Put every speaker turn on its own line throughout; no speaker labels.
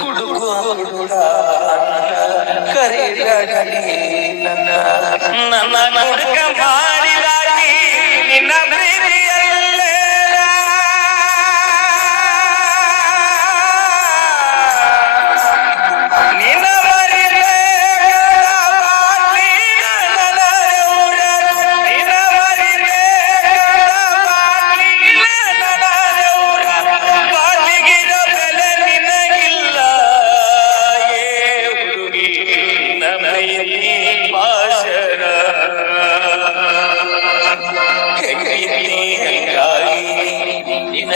ಕುಡುಕು ಕರೆಯಲಿ ನನ್ನ ನಿನ್ನ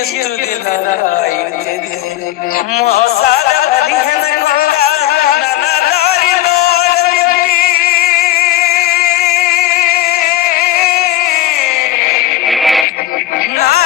ಎಷ್ಟು ದಿನ ಆಯ್ತಿದೆ ಮೋಸಾದ ಬಲಿಯನ Nah.